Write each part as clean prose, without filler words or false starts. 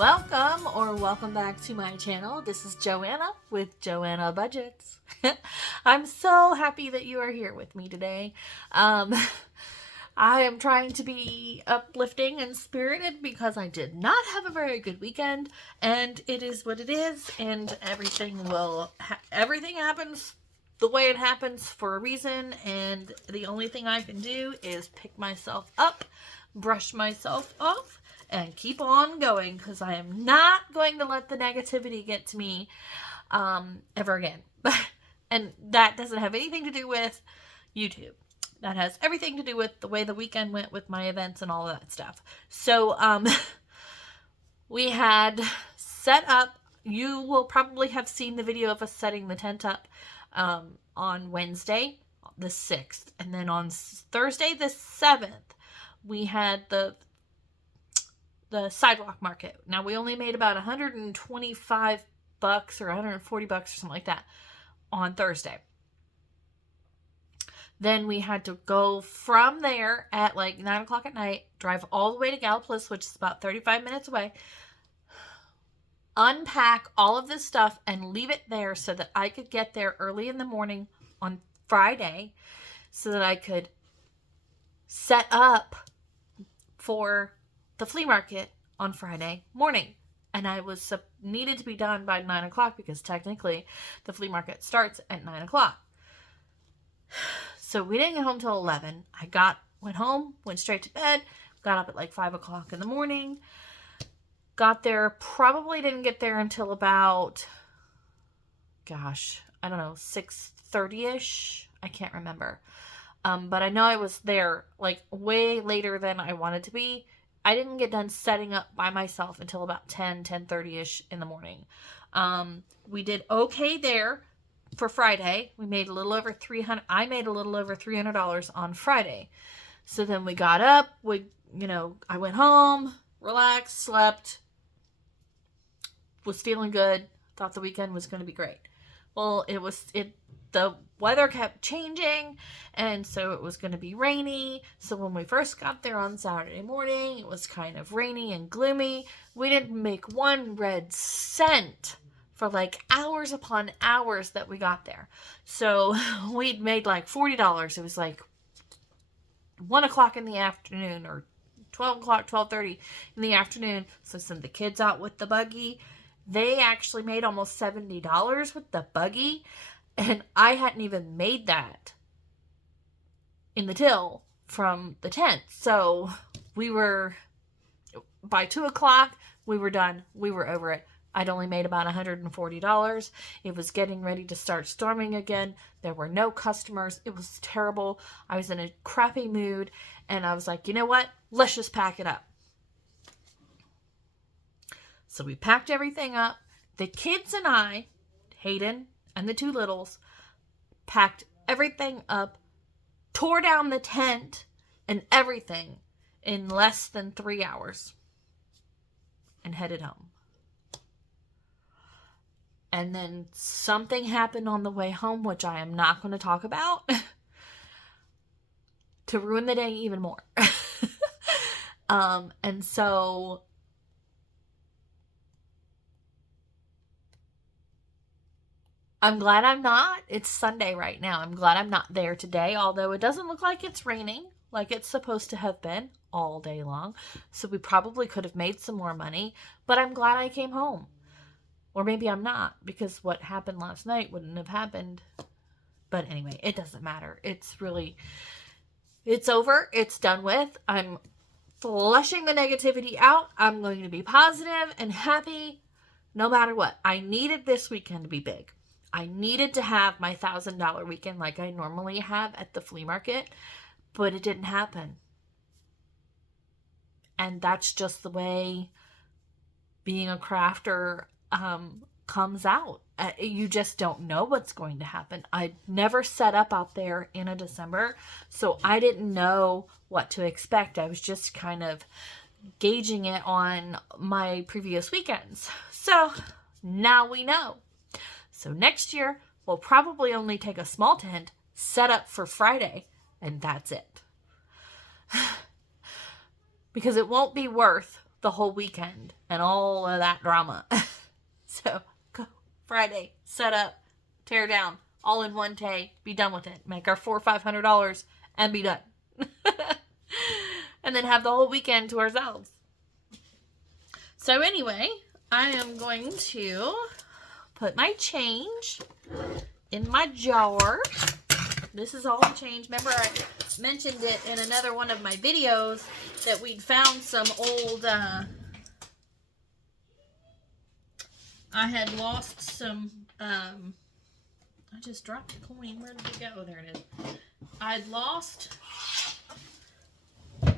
Welcome back to my channel. This is Joanna with Joanna Budgets. I'm so happy that you are here with me today. I am trying to be uplifting and spirited because I did not have a very good weekend, and it is what it is, and everything happens the way it happens for a reason, and the only thing I can do is pick myself up, brush myself off, and keep on going, because I am not going to let the negativity get to me ever again. And that doesn't have anything to do with YouTube. That has everything to do with the way the weekend went with my events and all of that stuff. So we had set up, you will probably have seen the video of us setting the tent up on Wednesday the 6th. And then on Thursday the 7th, we had the sidewalk market. Now, we only made about $125 or $140 or something like that on Thursday. Then we had to go from there at like 9 o'clock at night, drive all the way to Gallipolis, which is about 35 minutes away, unpack all of this stuff and leave it there so that I could get there early in the morning on Friday so that I could set up for the flea market on Friday morning. And I was needed to be done by 9 o'clock because technically the flea market starts at 9 o'clock. So we didn't get home till 11. Went home, went straight to bed, got up at like 5 o'clock in the morning, got there, probably didn't get there until about, 6:30ish. I can't remember. But I know I was there like way later than I wanted to be. I didn't get done setting up by myself until about 10:30ish in the morning. We did okay there for Friday. We made a little over $300. I made a little over $300 on Friday. So then we got up. I went home, relaxed, slept, was feeling good. Thought the weekend was going to be great. Well, the weather kept changing, and so it was going to be rainy. So when we first got there on Saturday morning, it was kind of rainy and gloomy. We didn't make one red cent for like hours upon hours that we got there. So we'd made like $40. It was like 1 o'clock in the afternoon, or 12 o'clock, 12:30 in the afternoon. So I sent the kids out with the buggy. They actually made almost $70 with the buggy. And I hadn't even made that in the till from the tent. So by 2 o'clock, we were done. We were over it. I'd only made about $140. It was getting ready to start storming again. There were no customers. It was terrible. I was in a crappy mood. And I was like, you know what? Let's just pack it up. So we packed everything up. The kids and I, Hayden and the two littles, packed everything up, tore down the tent and everything in less than 3 hours, and headed home. And then something happened on the way home, which I am not going to talk about, to ruin the day even more. And so I'm glad I'm not. It's Sunday right now. I'm glad I'm not there today, although it doesn't look like it's raining like it's supposed to have been all day long. So we probably could have made some more money, but I'm glad I came home. Or maybe I'm not, because what happened last night wouldn't have happened. But anyway, it doesn't matter. It's over. It's done with. I'm flushing the negativity out. I'm going to be positive and happy no matter what. I needed this weekend to be big. I needed to have my $1,000 weekend like I normally have at the flea market, but it didn't happen. And that's just the way being a crafter comes out. You just don't know what's going to happen. I never set up out there in a December, so I didn't know what to expect. I was just kind of gauging it on my previous weekends. So now we know. So next year, we'll probably only take a small tent, set up for Friday, and that's it. Because it won't be worth the whole weekend and all of that drama. So go Friday, set up, tear down, all in one day, be done with it. Make our $400 or $500 and be done. And then have the whole weekend to ourselves. So anyway, I am going to put my change in my jar. This is all the change. Remember, I mentioned it in another one of my videos that we'd found some old, I had lost some, I just dropped a coin. Where did it go? There it is. I'd lost, now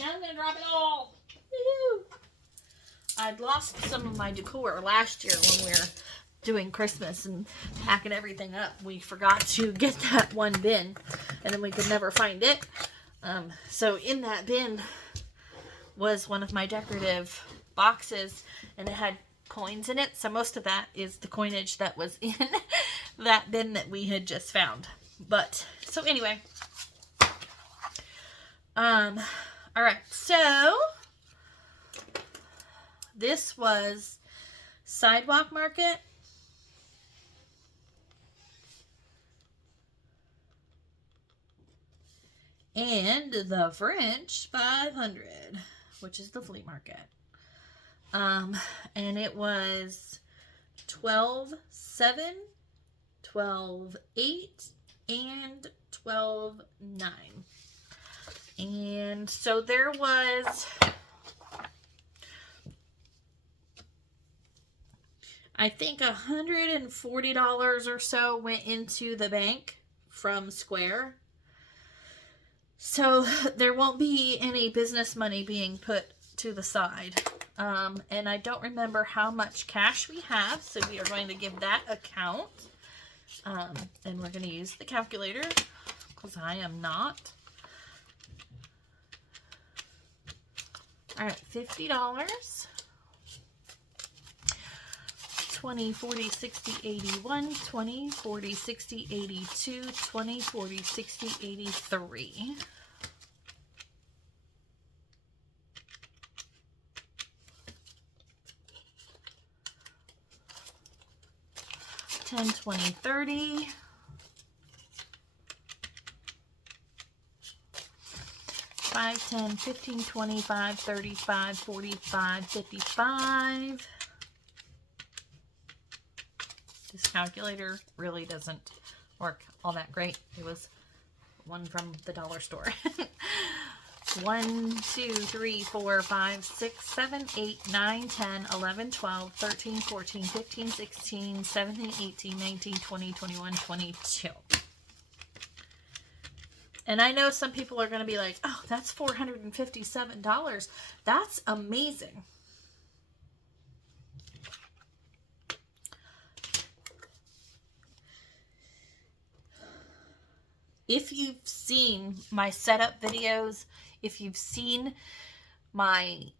I'm going to drop it all. Woo-hoo! I'd lost some of my decor last year when we were doing Christmas and packing everything up. We forgot to get that one bin, and then we could never find it. So in that bin was one of my decorative boxes, and it had coins in it. So most of that is the coinage that was in that bin that we had just found. But so anyway, all right. So this was Sidewalk Market. And the French 500, which is the flea market. And it was 12.7, 12.8, and 12.9. And so there was, I think $140 or so went into the bank from Square. So there won't be any business money being put to the side. And I don't remember how much cash we have, so we are going to give that a count. And we're going to use the calculator, because I am not. All right, $50. 20, 40, 60, 81, 20, 40, 60, 82, 20, 40, 60, 83. $10, 20, 30. $5, 10, 15, 25, 35, 45, 55. This calculator really doesn't work all that great. It was one from the dollar store. 1, 2, 3, 4, 5, 6, 7, 8, 9, 10, 11, 12, 13, 14, 15, 16, 17, 18, 19, 20, 21, 22. And I know some people are going to be like, oh, that's $457. That's amazing. If you've seen my setup videos, if you've seen my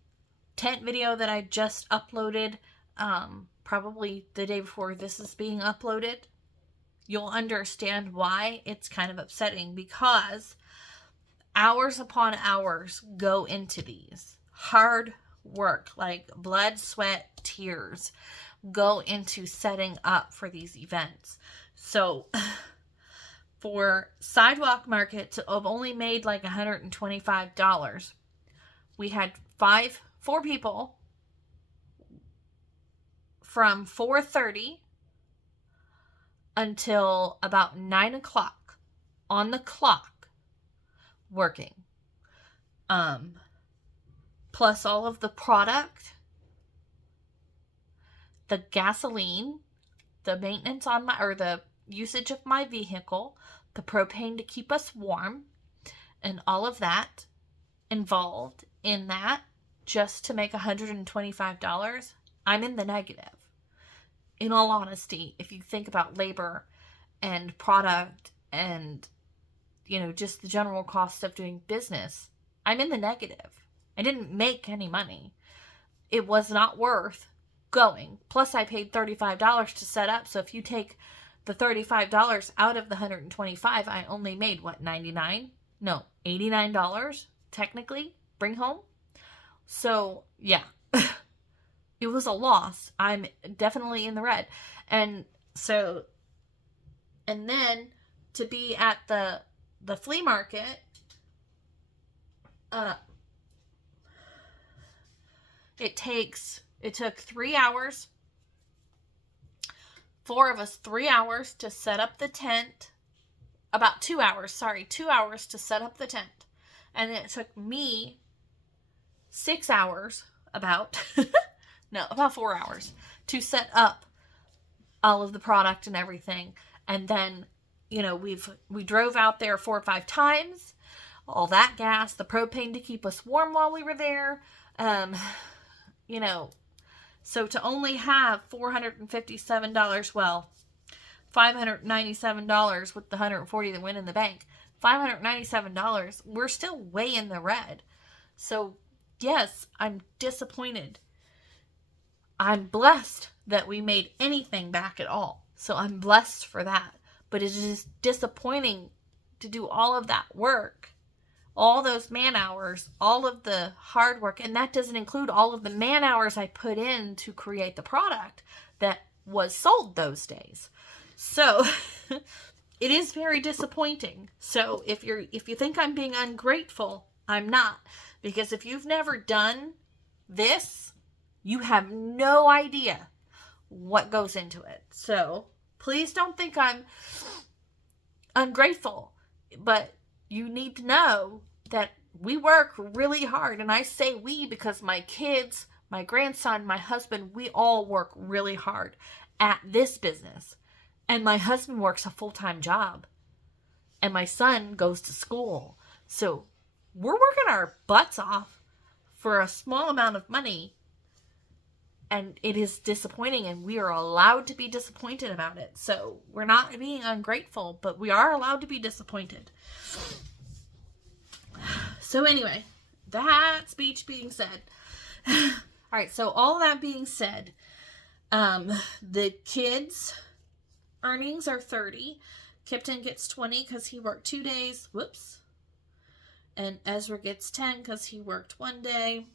tent video that I just uploaded, probably the day before this is being uploaded, you'll understand why it's kind of upsetting, because hours upon hours go into these. Hard work, like blood, sweat, tears, go into setting up for these events. So for Sidewalk Market to have only made like $125, we had four people from 4:30 until about 9 o'clock on the clock working. Plus all of the product, the gasoline, the maintenance on the usage of my vehicle, the propane to keep us warm, and all of that involved in that just to make $125. I'm in the negative. In all honesty, if you think about labor and product and, just the general cost of doing business, I'm in the negative. I didn't make any money. It was not worth going. Plus, I paid $35 to set up. So if you take the $35 out of the $125, I only made, what, $99? No, $89 technically. bring home. So, yeah, it was a loss. I'm definitely in the red. And so, and then to be at the flea market, uh, it took 3 hours, 4 of us, 3 hours to set up the tent. About 2 hours, 2 hours to set up the tent. And it took me 6 hours, about 4 hours to set up all of the product and everything. And then, we drove out there 4 or 5 times, all that gas, the propane to keep us warm while we were there. So to only have $457, well, $597 with the $140 that went in the bank, $597, we're still way in the red. So, yes, I'm disappointed. I'm blessed that we made anything back at all. So I'm blessed for that. But it is disappointing to do all of that work, all those man hours, all of the hard work, and that doesn't include all of the man hours I put in to create the product that was sold those days. So it is very disappointing. So if you think I'm being ungrateful, I'm not. Because if you've never done this, you have no idea what goes into it. So please don't think I'm ungrateful. But you need to know that we work really hard. And I say we because my kids, my grandson, my husband, we all work really hard at this business. And my husband works a full-time job. And my son goes to school. So we're working our butts off for a small amount of money. And it is disappointing, and we are allowed to be disappointed about it. So we're not being ungrateful, but we are allowed to be disappointed. So anyway, that speech being said. All right, so all that being said, the kids' earnings are $30. Kipton gets $20 because he worked 2 days. Whoops. And Ezra gets $10 because he worked 1 day.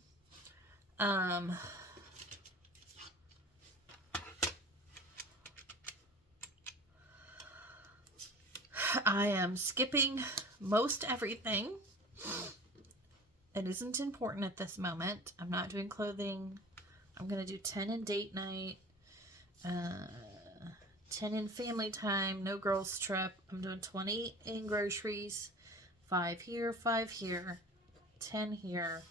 I am skipping most everything. It isn't important at this moment. I'm not doing clothing. I'm going to do 10 in date night. 10 in family time. No girls trip. I'm doing 20 in groceries. 5 here, 5 here. 10 here.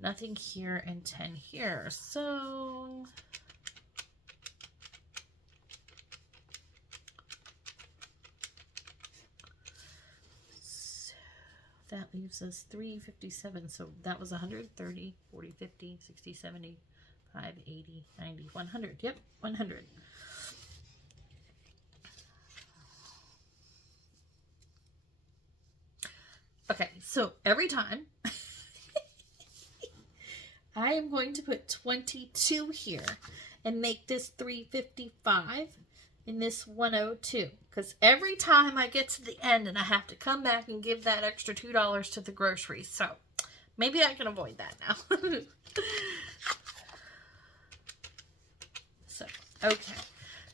Nothing here and 10 here. So that leaves us 357. So that was 130, 40, 50, 60, 70, 5, 80, 90, 100. Yep, 100. Okay, so every time I am going to put 22 here and make this 355 and this 102. Because every time I get to the end and I have to come back and give that extra $2 to the groceries. So maybe I can avoid that now. So, okay.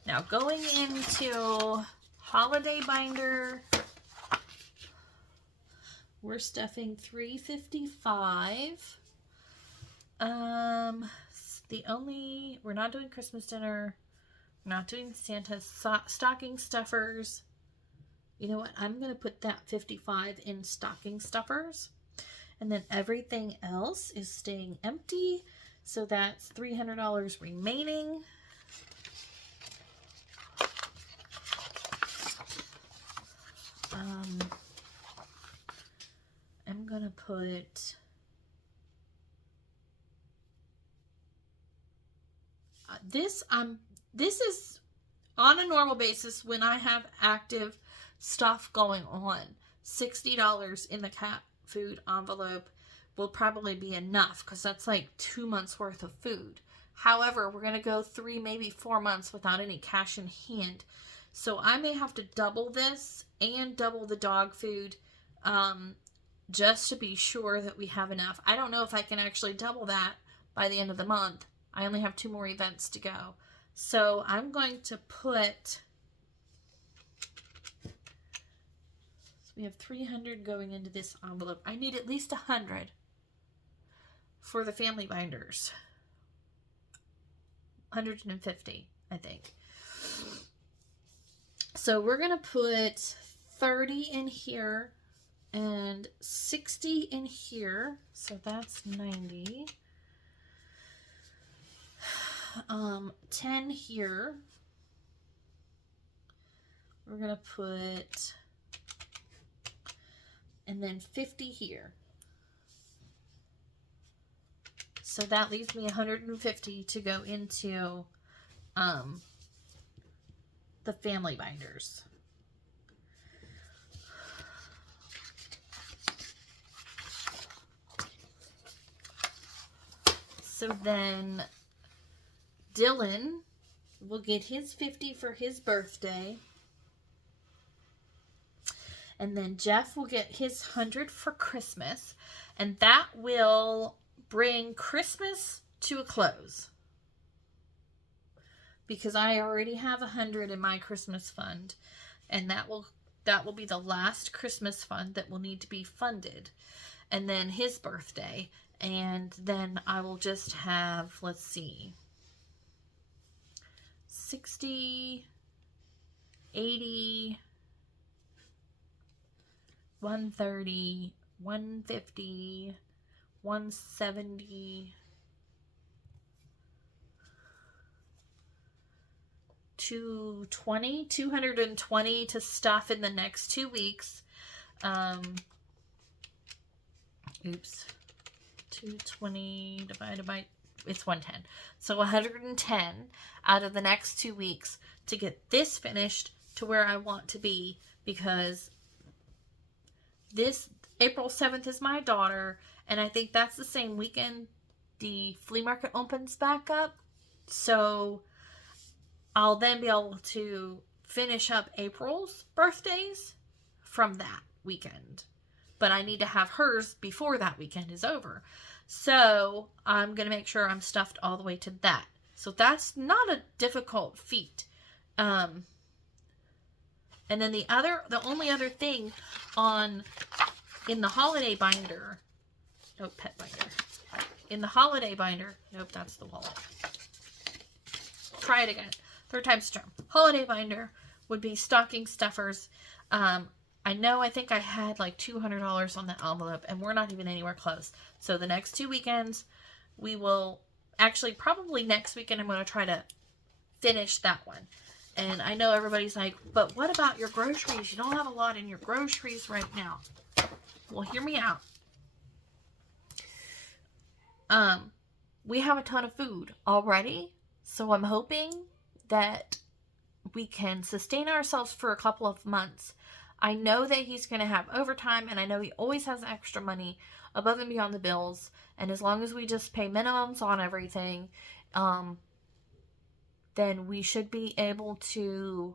Now going into holiday binder. We're stuffing 355. We're not doing Christmas dinner. We're not doing Santa's stocking stuffers. You know what? I'm going to put that 55 in stocking stuffers. And then everything else is staying empty. So that's $300 remaining. I'm going to put this is on a normal basis when I have active stuff going on. $60 in the cat food envelope will probably be enough because that's like 2 months worth of food. However, we're going to go 3, maybe 4 months without any cash in hand. So I may have to double this and double the dog food just to be sure that we have enough. I don't know if I can actually double that by the end of the month. I only have 2 more events to go. So I'm going to put, so we have 300 going into this envelope. I need at least 100 for the family binders. 150, I think. So we're going to put 30 in here and 60 in here. So that's 90. 10 here. We're going to put, and then 50 here. So that leaves me 150 to go into the family binders. So then Dylan will get his 50 for his birthday. And then Jeff will get his 100 for Christmas. And that will bring Christmas to a close. Because I already have 100 in my Christmas fund. And that will be the last Christmas fund that will need to be funded. And then his birthday. And then I will just have, let's see, 60, 80, 130, 150, 170, 220 to stuff in the next 2 weeks. Oops. 220 divided by, it's 110. So 110 out of the next 2 weeks to get this finished to where I want to be, because this April 7th is my daughter, and I think that's the same weekend the flea market opens back up. So I'll then be able to finish up April's birthdays from that weekend. But I need to have hers before that weekend is over. So I'm going to make sure I'm stuffed all the way to that. So that's not a difficult feat. And then the only other thing in the holiday binder, pet binder. In the holiday binder, that's the wallet. Try it again. 3rd time's the charm. Holiday binder would be stocking stuffers. I think I had like $200 on that envelope, and we're not even anywhere close. So the next 2 weekends, we will, actually probably next weekend, I'm going to try to finish that one. And I know everybody's like, but what about your groceries? You don't have a lot in your groceries right now. Well, hear me out. We have a ton of food already, so I'm hoping that we can sustain ourselves for a couple of months. I know that he's going to have overtime, and I know he always has extra money above and beyond the bills. And as long as we just pay minimums on everything, then we should be able to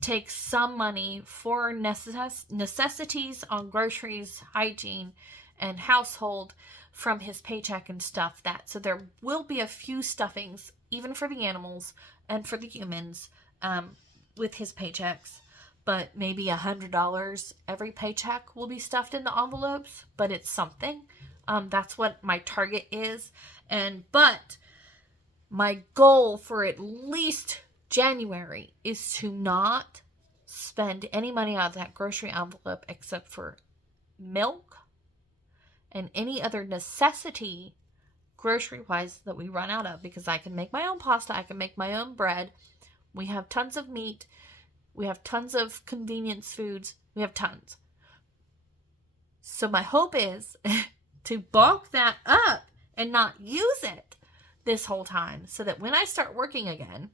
take some money for necessities on groceries, hygiene, and household from his paycheck and stuff. So there will be a few stuffings, even for the animals and for the humans, with his paychecks, but maybe $100 every paycheck will be stuffed in the envelopes, but it's something. That's what my target is. But my goal for at least January is to not spend any money out of that grocery envelope except for milk and any other necessity grocery-wise that we run out of, because I can make my own pasta, I can make my own bread. We have tons of meat. We have tons of convenience foods. We have tons. So my hope is to bulk that up and not use it this whole time, so that when I start working again,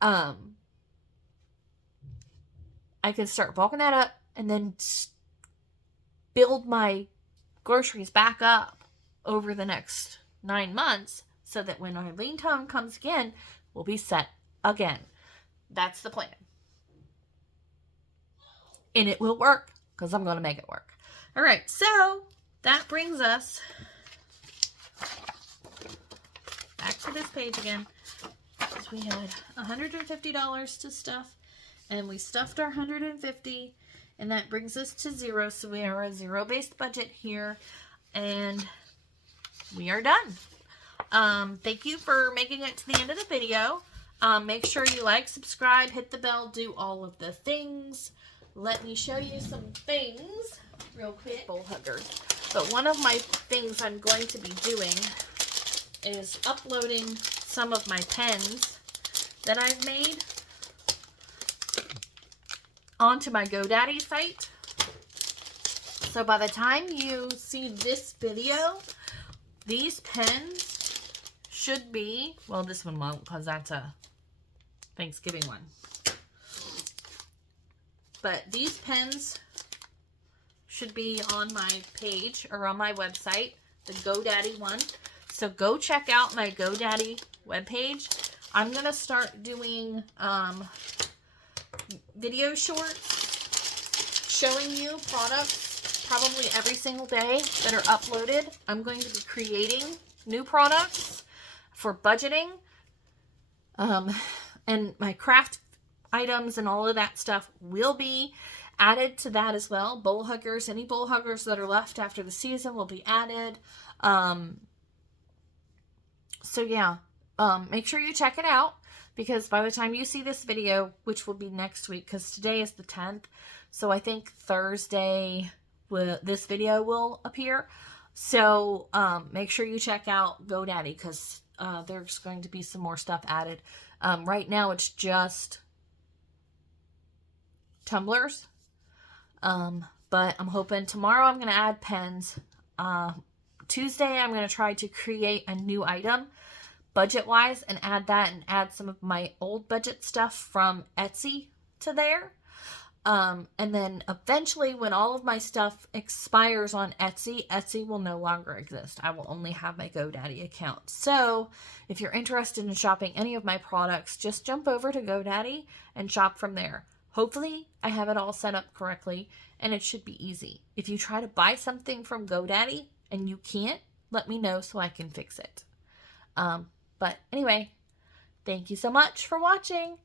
I can start bulking that up and then build my groceries back up over the next 9 months, so that when our lean time comes again, we'll be set again. That's the plan. And it will work. because I'm going to make it work. All right, so that brings us back to this page again. Because we had $150 to stuff, and we stuffed our $150, and that brings us to 0. So we are a zero-based budget here, and we are done. Thank you for making it to the end of the video. Make sure you like, subscribe, hit the bell, do all of the things. Let me show you some things real quick. Bowl huggers. But one of my things I'm going to be doing is uploading some of my pens that I've made onto my GoDaddy site. So by the time you see this video, these pens should be, well, this one won't because that's a Thanksgiving one. But these pens should be on my page or on my website, the GoDaddy one. So go check out my GoDaddy webpage. I'm going to start doing video shorts showing you products probably every single day that are uploaded. I'm going to be creating new products for budgeting. And my craft items and all of that stuff will be added to that as well. Bowl huggers, any bowl huggers that are left after the season will be added. So yeah, make sure you check it out, because by the time you see this video, which will be next week, because today is the 10th, so I think Thursday this video will appear. So make sure you check out GoDaddy, because there's going to be some more stuff added. Right now it's just tumblers, but I'm hoping tomorrow I'm going to add pens. Tuesday I'm going to try to create a new item budget wise and add that, and add some of my old budget stuff from Etsy to there. And then eventually when all of my stuff expires on Etsy, Etsy will no longer exist. I will only have my GoDaddy account. So if you're interested in shopping any of my products, just jump over to GoDaddy and shop from there. Hopefully I have it all set up correctly, and it should be easy. If you try to buy something from GoDaddy and you can't, let me know so I can fix it. But anyway, thank you so much for watching.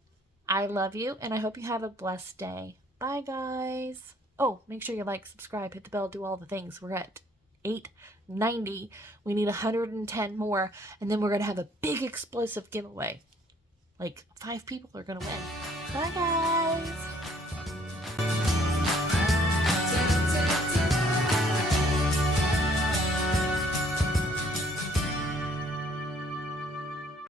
I love you, and I hope you have a blessed day. Bye, guys. Oh, make sure you like, subscribe, hit the bell, do all the things. We're at 890. We need 110 more, and then we're going to have a big explosive giveaway. Like 5 people are going to win. Bye, guys.